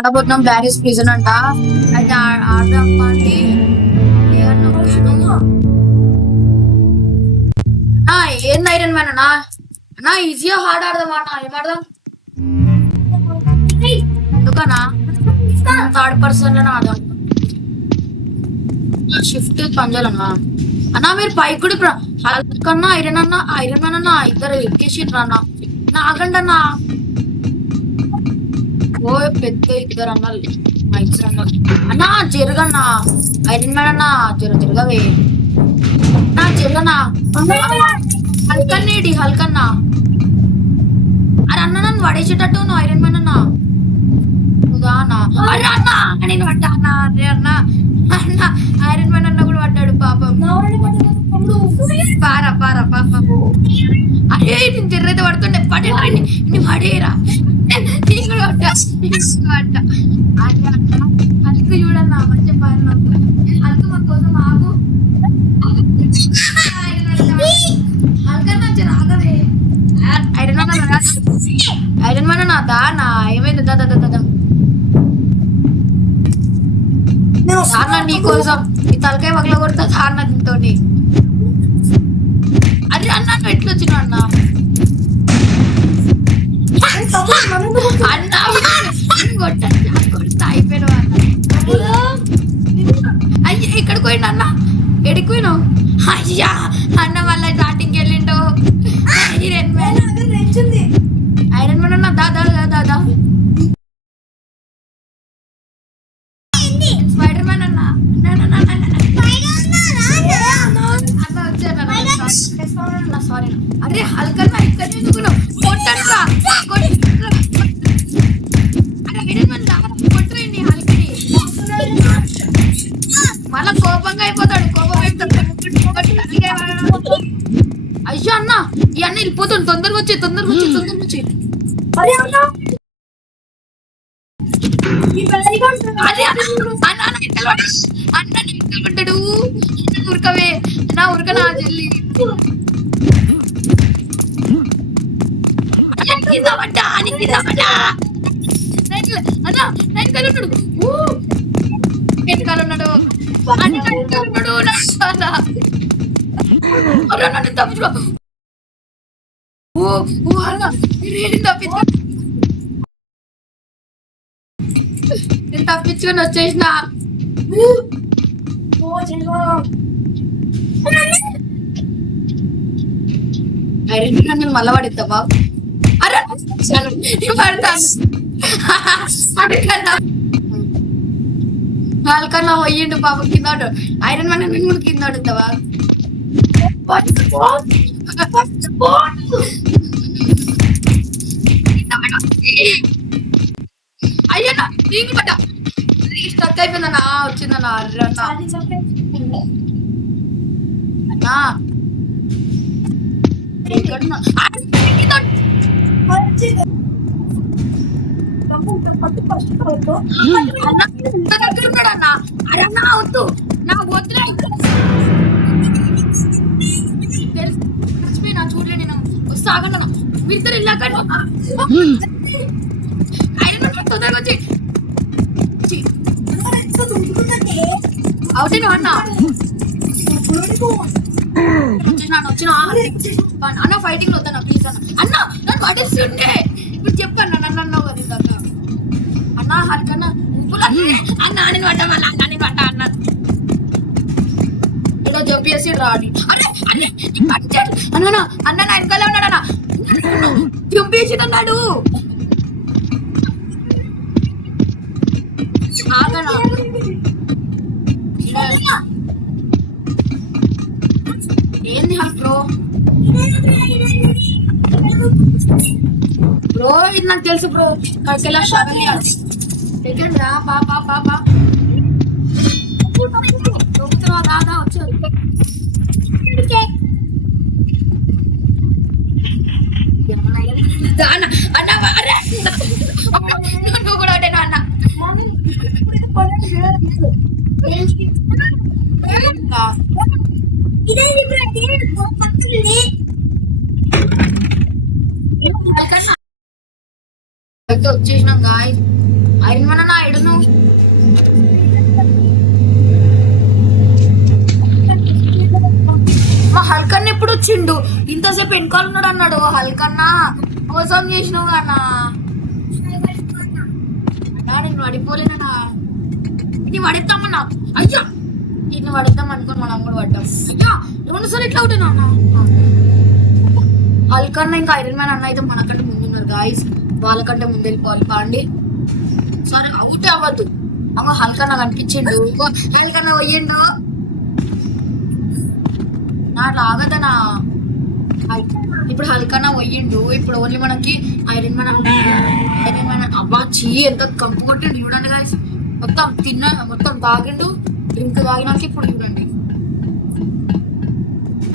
ఆడబోతున్నాం Paris prison అంట. అయితే ఆడదాం పాండి ఏంది ఐరన్ మ్యాన్ అన్నా అన్నా ఈజీగా హార్డ్ ఆడదాం అన్నా. ఏం ఆడదాం ఎందుకన్నా థర్డ్ పర్సన్ లోనే ఆడదాం. షిఫ్ట్ పంజాలన్నా అన్నా మీరు పైకి కూడా కన్నా ఐరన్ మ్యాన్ అన్నా ఇద్దరు ఎక్కేసిండ్రు అన్న. నాకండి అన్నా ఓ పెద్ద ఇద్దరు అన్నారు అన్నా జరగన్నా ఐరన్ మ్యాన్ అన్నా జరగవే నా జరగనా హల్కన్నేడి హల్కన్నా అరే అన్న నన్ను పడేసేటట్టు నువ్వు ఐరన్ మ్యాన్ అన్నా అన్నా అరే అన్నా నేను పడ్డా అన్నా. అరే అన్న అన్న ఐరన్ మ్యాన్ అన్న కూడా పడ్డాడు పాపం. పారా పారా పాప అరే నేను జర్రైతే పడుతుండే పడేయండి నీ పడేయరా పడ్డా. అరే అన్న హల్క్ చూడన్నా మంచి పారు హల్క్ మన కోసం ఆగు హల్కన్నా రాగవే ఐరన్ మ్యాన్ అన్నా దా నా ఏమైంది దాదా దాదా దాన్న నీ కోసం ఈ తలకాయ పగల కొడతా దాన్న దీంతో. అది అన్న ఎట్లా వచ్చిన అన్న కొడతా అయిపోయాడు అన్న. అయ్యా ఎక్కడికి పోయిండు అన్న ఎడికి పోయినావు అయ్యా అన్న మళ్ళీ స్టార్టింగ్కి వెళ్ళిండు. ఐరన్ మ్యాన్ అన్న దాదా దాదా స్పైడర్ మ్యాన్ అన్న వచ్చారు సారీ. అరే హల్కన్నా ఇక్కడ ఎందుకున్నావు కొట్టరండి హల్కని మళ్ళా కోపంగా అయిపోతాడు. అయ్యో అన్న ఈ అన్న వెళ్ళిపోతాడు. తొందరగా వచ్చి అన్న పడ్డాడు. ఉరకవే నా ఉరక నా చెల్లి వెనకాలన్నాడు నేను తప్పించుకొని వచ్చేసిన. ఐరన్ మళ్ళా పడిద్దామా అరే పడతాను వాళ్ళకన్నా పోయిండు పాపం కింద ఐరన్ మ్యాన్ కూడా కింద పడుతావా అయ్యన్నా నీకు పడ్డా స్టక్ అయిపోయిందన్నా వచ్చిందన్నా అన్నా అరే అన్నా వద్దు నా వద్దురా తెలిసిపోయినా చూడలే నేను వస్తా ఆగన్నా మీరిద్దరు వెళ్ళాక తొందరగా వచ్చి అవుతాను అన్నా వచ్చిన అన్న ఫైటింగ్ వద్దన్నా ప్లీజ్ అన్న అన్న నన్ను పడేస్తుండే ఇప్పుడు చెప్పన్నా నన్ను అన్నావు కదా ఇందాక అన్న హరికన్నా అన్న అని పడ్డా మళ్ళీ అన్నని పడ్డా అన్న ఏదో చెప్పేసి రాడి అరే అన్న అన్న నా వెనకాలే ఉన్నాడన్నా చంపేసి అన్నాడు. ఏంది బ్రో బ్రో ఇది నాకు తెలుసు బ్రో కడికెళ్ళా సెకండ్ రా పాపా దాదా వచ్చారు నువ్వు కూడా ఒకటే అన్న వచ్చేసినాం గాయ్ ఐరన్ మ్యాన్ అన్న ఎడును మా హల్కన్న ఎప్పుడు వచ్చిండు ఇంతసేపు వెనకాల ఉన్నాడు అన్నాడు హల్కన్న మోసం చేసినావు అన్నా నేను పడిపోలేనా ఇది పడేద్దామన్నా అయ్యా ఇట్లా పడేద్దాం అనుకోని మనం కూడా పడ్డాం అయ్యా రెండుసార్లు ఎట్లా అవుతాను అన్న హల్కన్న ఇంకా ఐరన్ మ్యాన్ అన్న అయితే మనకంటే ముందున్నారు గాయస్ వాళ్ళకంటే ముందు వెళ్ళిపోవాలి బాండి సరే అవుట్ అవ్వద్దు అమ్మ హల్కన్న కనిపించిండు హల్కన్న పోయిండు నా లాగదనా ఇప్పుడు హల్కన్న పోయిండు ఇప్పుడు ఓన్లీ మనకి ఐరన్ మ్యాన్ అబ్బా చీ ఎంత కంపు కొట్టిండు చూడండి గాయస్ మొత్తం మొత్తం తాగిండు డ్రింక్ తాగినాక ఇప్పుడు చూడండి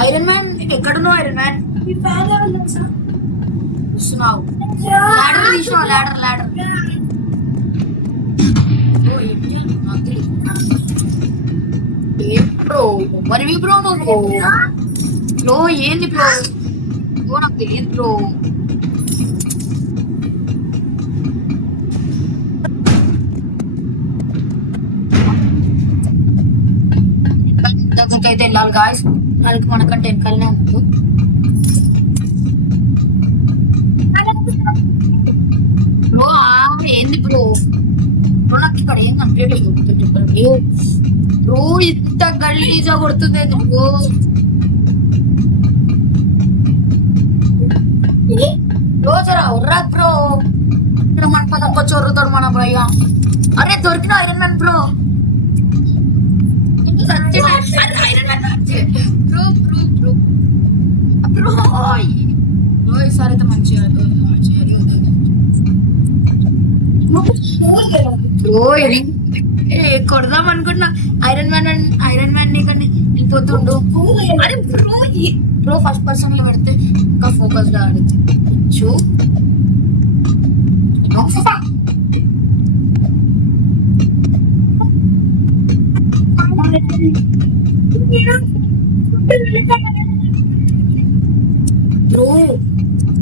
ఐరన్ మ్యాన్ ఎక్కడున్నావు ఐరన్ మ్యాన్ వస్తున్నావు ల్యాడర్ తీసినావు ల్యాడర్ బ్రో మరి బ్రో నువ్వు బ్రో ఏంది బ్రో నాకు తెలియదు బ్రో దగ్గరికి అయితే వెళ్ళాలి గాయస్ అది మనకంటే వెనకాలనే ఉంది బ్రో ఏంది బ్రో బ్రో నాకు ఇక్కడ ఏం కంప్లీట్ చెప్పండి బ్రో ఇంత గలీజా కొడుతుంది బ్రో బ్రో జరా ఉర్రా బ్రో ఇక్కడ మన పదప్ప చొర్రుతాడు మన భయ్య అరే దొరికిన ఐరన్ మ్యాన్ బ్రో ఈసారి అయితే మంచిగా కొడదాం అనుకుంటున్నా ఐరన్ మ్యాన్ కానీ వెళ్ళిపోతుండు అరే బ్రో ఫస్ట్ పర్సన్ లో పెడితే ఇంకా ఫోకస్ గా ఆడుతూ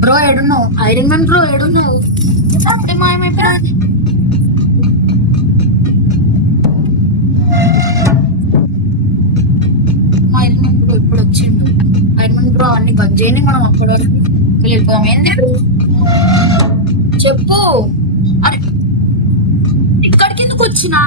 బ్రో ఏడున్నావు ఐరన్ మ్యాన్ బ్రో ఏడున్నావు అంటే మాయమైపోయినా మా ఐరన్ మ్యాన్ బ్రో ఇప్పుడు వచ్చిండు ఐరన్ మ్యాన్ బ్రో అన్ని బంద్ చేయని మనం అప్పటి వరకు వెళ్ళిపోయాం ఏంది చెప్పు అరే ఇక్కడికి ఎందుకు వచ్చినా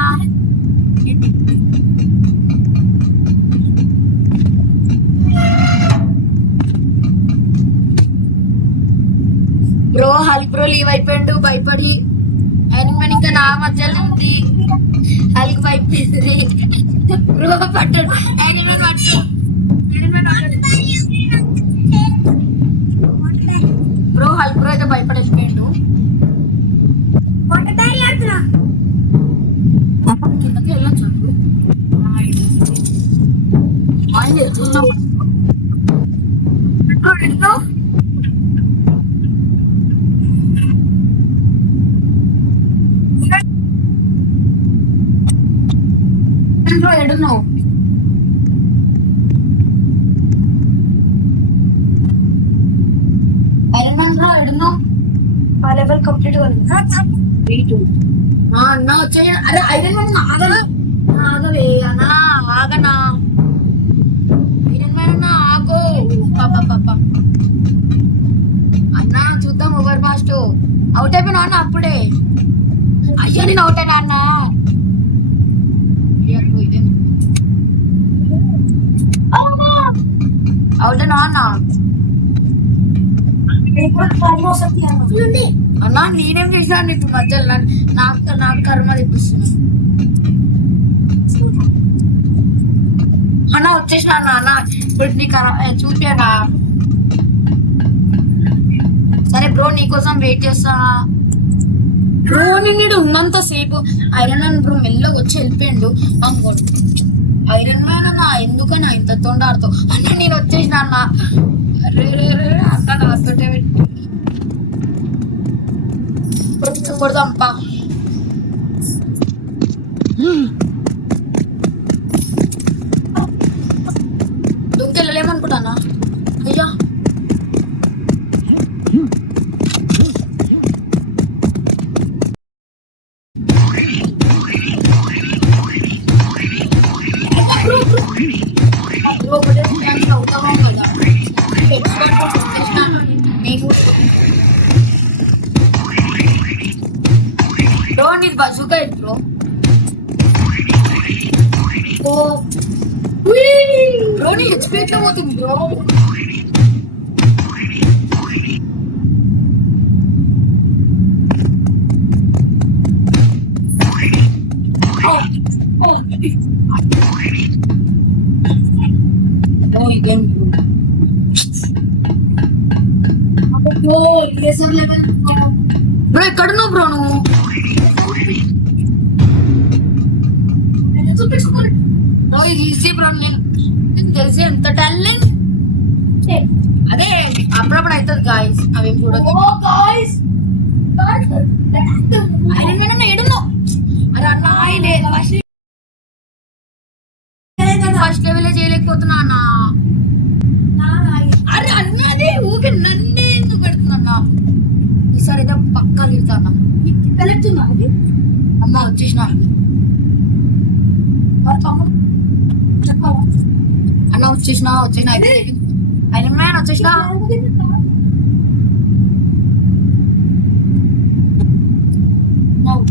బ్రో హల్క్ బ్రో లీవ్ అయిపోయాడు భయపడి ఐరన్ మ్యాన్ ఇంకా నా మధ్యలో ఉంది హల్క్ భయపడింది బ్రో పట్టాడు iron man bro Hulk bro అయితే భయపడేసిపోయాడు కిందకి వెళ్ళొచ్చు ఆయన ఎదురున్నాం ఎడున్నావు ఐరన్ మ్యాన్ బ్రో ఎడున్నావు ఆ లెవెల్ కంప్లీట్ అన్న వచ్చాయ అరే ఐరన్ మ్యాన్ ఆగవే అన్నా ఆగనా ఐరన్ మ్యాన్ అన్నా ఆగో పాప అన్నా చూద్దాం ఓవర్ ఫాస్ట్ అవుట్ అయిపోయినా అన్న అప్పుడే అయ్యో నేను అవుట్ అయినా అన్నా అవుట్ అయినా అన్నా అన్నా నేనేం చేశాను నీకు మధ్యలో నాకు కర్మ తెప్పిస్తున్నా అన్న వచ్చేసిన అన్న ఇప్పుడు నీకు చూపానా సరే బ్రో నీకోసం వెయిట్ చేస్తా బ్రో నేను ఉన్నంత సేపు ఐరన్ మ్యాన్ బ్రో మెల్లగా వచ్చి వెళ్ళిపోయిండు అనుకోండి ఐరన్ మ్యాన్ అన్న ఎందుకన్నా ఇంత తొండాడుతో అన్న నేను వచ్చేసిన అన్న రే అక్క నాతోటే కొడదాంపా దుంకెళ్ళలేమనుకుంటానా అయ్యా బ్రో నీ హెచ్పి ఎట్లా పోతుంది బ్రో? ఇదేం బ్రో ఎక్కడున్నావు బ్రో నువ్వు? బ్రో ఇది ఈజీ బ్రో, నేను తెలిసి ఎంత టాలెంట్ అదే అప్పుడప్పుడు అవుతుంది గాయస్, అవేం చూడదు. ఏడున్నావు? అరే అన్న ఫస్ట్ లెవెల్ చేయలేకపోతున్నా అన్న. అరే అన్నది ఊకే నన్నే ఎందుకు పెడుతున్నా? ఈసారి అయితే పక్కా తిడతాను. అమ్మ వచ్చేసిన అన్న, వచ్చేసిన అయితే ఐరన్ మ్యాన్ వచ్చేసిన.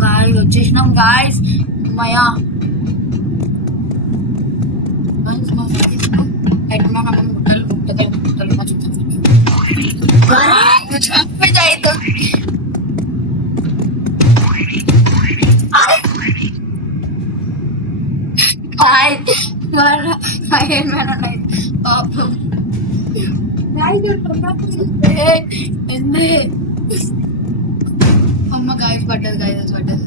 గాయస్ వచ్చేసినాం గాయస్. అమ్మాయా అమ్మ గాయస్ పడ్డది, గాయస్ పడ్డది.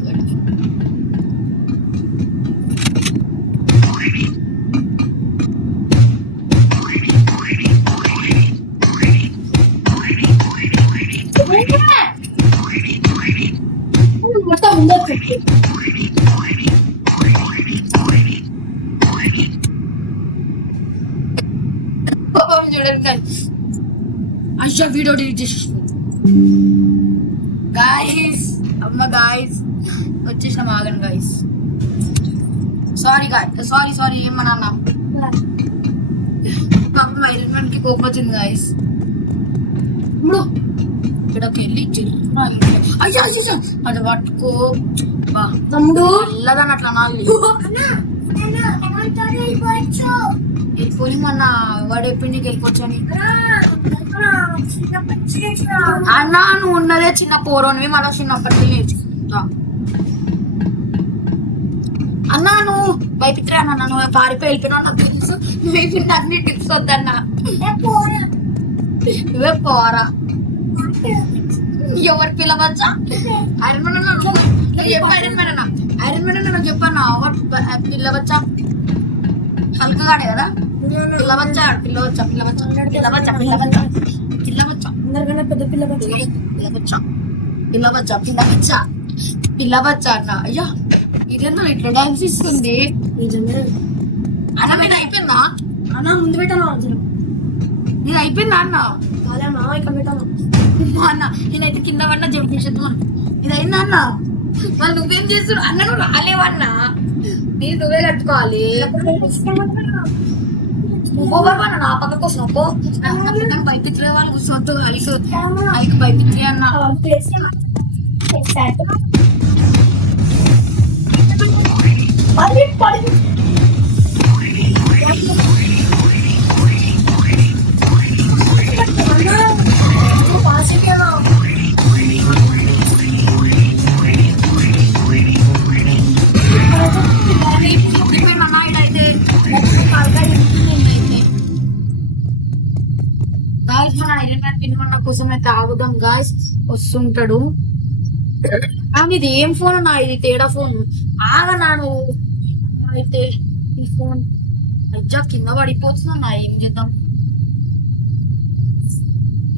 చూడండి అయ్యా వీడియో డిలీట్ చేసి గాయస్. అమ్మ గాయస్ వచ్చేసినాం, ఆగండి గాయస్. సారీ గాయస్, సారీ ఏమన్నా పాపం ఐరన్ మ్యాన్ కి కోపం వచ్చింది గాయస్. ఇక్కడికి వెళ్ళి అయ్యా అది పట్టుకో తమ్ముడు వెళ్ళదని అట్లా అనాలి. వెళ్ళిపోయి మన వాడు ఎప్పుడు నీకు వెళ్ళిపోవచ్చు అని అన్నా. నువ్వు ఉన్నదే చిన్న పోరోనివి, మన చిన్నప్పటి నేర్చుకుంటా అన్నా. నువ్వు భయపిత్రే అన్న, నువ్వు పారిపోయి వెళ్ళిపోయినా తెలుసు. నువ్వు అన్ని టిప్స్ వద్దన్నా. నువ్వే పోరా, ఎవరు పిలవచ్చా? ఐరన్ మ్యాన్ అన్నా నువ్వు చెప్పు. ఐరన్ మ్యాన్ అన్నా నువ్వు చెప్పన్నా పిల్లవచ్చా? హల్కగానే కదా పిల్లవచ్చా? పిల్లవచ్చా అన్న. అయ్యా ఇదేందో ఇట్లా డాన్స్ ఇస్తుంది. అన్న నేను అయిపోయిందా అన్న? ముందు పెట్టాను నేను అయిపోయిందా అన్న? ఇక్కడ పెట్టాను అన్న. నేనైతే కింద పడినా జంప్ చేసేద్దాం. ఇది అయిందా అన్న? వాళ్ళు నువ్వేం చేస్తున్నావు అన్న? నువ్వు రాలేవన్నా, నేను నువ్వే కట్టుకోవాలి. నా పక్కకు వస్తున్నప్పు బయటికి వాళ్ళు కూర్చున్నట్టు అలికి బయటికి అన్న. కోసం అయితే ఆగుదాం గాయస్, వస్తుంటాడు. ఇది ఏం ఫోన్ అన్నా? ఇది తేడా ఫోన్. ఆగనాడు అయితే ఈ ఫోన్ అజ్జా కింద పడిపోతున్నా. ఏం చేద్దాం?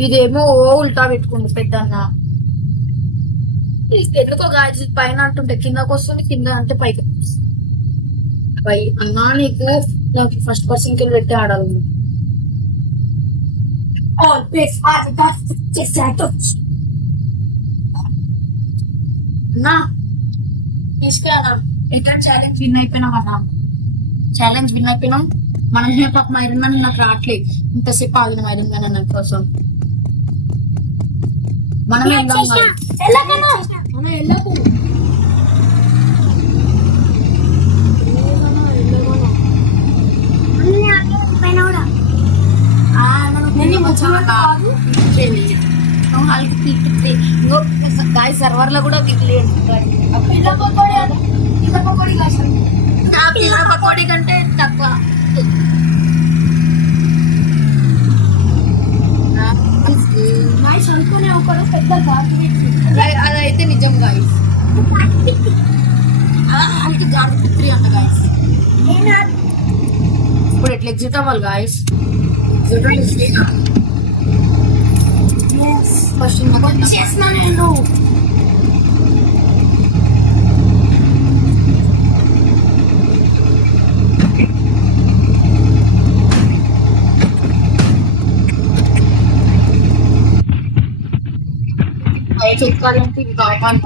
ఇదేమో ఉల్టా పెట్టుకుంది పెద్దన్న. ఎందుకో గాయస్ పైన అంటుంటే కిందకు వస్తుంది, కింద అంటే పైకి అన్నా. నాకు ఫస్ట్ పర్సన్ కింద పెట్టి ఆడాలి. అన్నా తీసుకెళ్ళాడు. ఎక్కడ ఛాలెంజ్ విన్ అయిపోయినాం అన్నా, ఛాలెంజ్ విన్ అయిపోయినాం. మనం పాపం ఐరన్ మ్యాన్ నాకు రావట్లేదు. ఇంతసేపు ఆగినాం ఐరన్ మ్యాన్ అన్న కోసం. మనం పైన కూడా సర్వర్ లో కూడా పిల్ల పకోడీ కంటే తక్కువ అనుకునే ఒక పెద్ద అదైతే నిజం గాయస్ అంటే గాడి పుత్రి అంట గాయస్ ఇప్పుడు ఎట్లా ఎగ్జిట్ అవ్వాలి గాయస్ చేసిన నేను చెక్కాలంటే ఇది కావాలి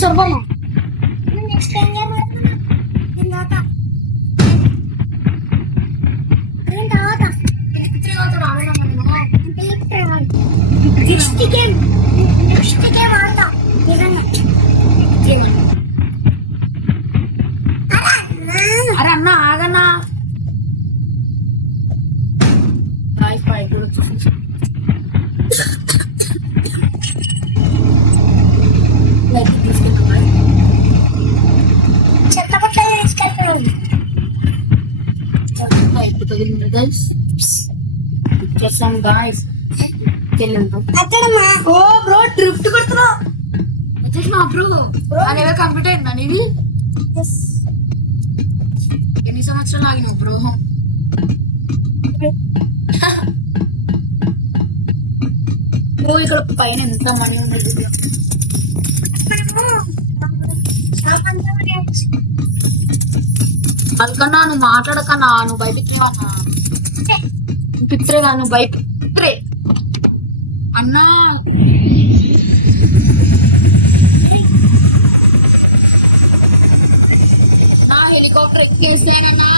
సర్వము నెక్స్ట్ ఏం చేయబోతున్నా అరే అన్న ఆగన్నా ఇప్పుడు వచ్చేసి చెత్త పట్ల తీసుకెళ్తాను అయిపోతుంది గైస్ చేస్తాం గాయస్ అక్కడమ్మా ఓ బ్రో డ్రిఫ్ట్ కొడుతున్నా వచ్చేసిన బ్రో అదే కంప్లీట్ అయిందా నీది ఎన్ని సంవత్సరాలు ఆగినా బ్రో బ్రో ఇక్కడ పైన ఎంత మనీ ఉంది అందుకన్నా నువ్వు మాట్లాడకన్నా నువ్వు భయపెట్టేవన్నా పిత్రేగా నువ్వు భయపెట్టే అన్నా నా హెలికాప్టర్ ఎక్కేసానన్నా